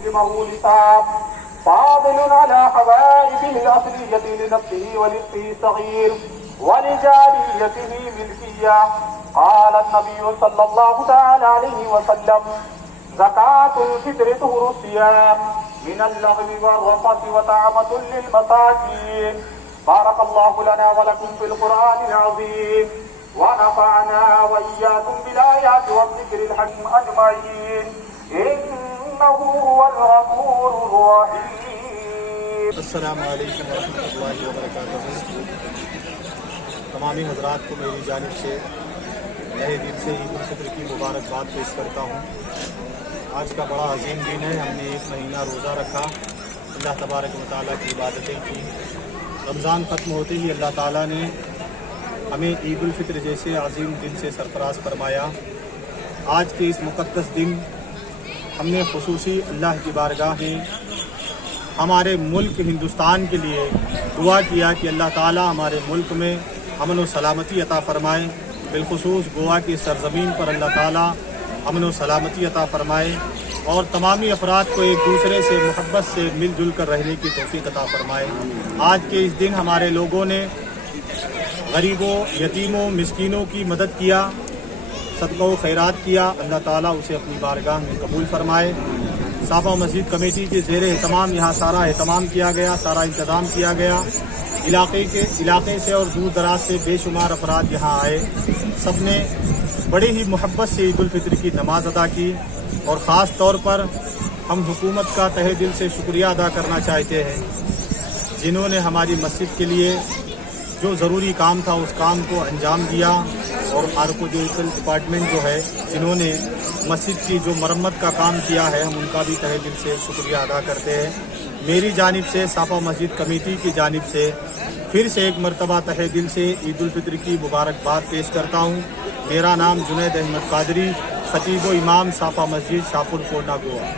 مسلمه لسان فاضل على حبائبه الأصلية لنفسه ولرثه الصغير ولجاريته ملكية. قال النبي صلى الله تعالى عليه وسلم: زكاة الفطر طهر الصيام من اللغو والرفث وطعمة للمساكين. بارك الله لنا ولكم في القرآن العظيم ونفعنا وإياكم بالآيات والذكر الحكيم أجمعين إنه هو الغفور الرحيم. السلام علیکم ورحمۃ اللہ وبرکاتہ. تمامی حضرات کو میری جانب سے نئے دن سے عید الفطر کی مبارکباد پیش کرتا ہوں. آج کا بڑا عظیم دن ہے. ہم نے ایک مہینہ روزہ رکھا, اللہ تبارک و تعالیٰ کی عبادتیں کی. رمضان ختم ہوتے ہی اللہ تعالیٰ نے ہمیں عید الفطر جیسے عظیم دن سے سرفراز فرمایا. آج کے اس مقدس دن ہم نے خصوصی اللہ کی بارگاہ میں ہمارے ملک ہندوستان کے لیے دعا کیا کہ اللہ تعالیٰ ہمارے ملک میں امن و سلامتی عطا فرمائے. بالخصوص گوا کی سرزمین پر اللہ تعالیٰ امن و سلامتی عطا فرمائے اور تمامی افراد کو ایک دوسرے سے محبت سے مل جل کر رہنے کی توفیق عطا فرمائے. آج کے اس دن ہمارے لوگوں نے غریبوں, یتیموں, مسکینوں کی مدد کیا, صدقہ و خیرات کیا. اللہ تعالیٰ اسے اپنی بارگاہ میں قبول فرمائے. صافہ مسجد کمیٹی کے زیر اہتمام یہاں سارا اہتمام کیا گیا, سارا انتظام کیا گیا. علاقے سے اور دور دراز سے بے شمار افراد یہاں آئے. سب نے بڑے ہی محبت سے عید الفطر کی نماز ادا کی اور خاص طور پر ہم حکومت کا تہہ دل سے شکریہ ادا کرنا چاہتے ہیں جنہوں نے ہماری مسجد کے لیے جو ضروری کام تھا اس کام کو انجام دیا, اور آرکوجیکل ڈپارٹمنٹ جو ہے جنہوں نے مسجد کی جو مرمت کا کام کیا ہے ہم ان کا بھی تہہ دل سے شکریہ ادا کرتے ہیں. میری جانب سے صافہ مسجد کمیٹی کی جانب سے پھر سے ایک مرتبہ تہہ دل سے عید الفطر کی مبارکباد پیش کرتا ہوں. میرا نام جنید احمد قادری, خطیب و امام صافہ مسجد شاہپور کوٹا گوا.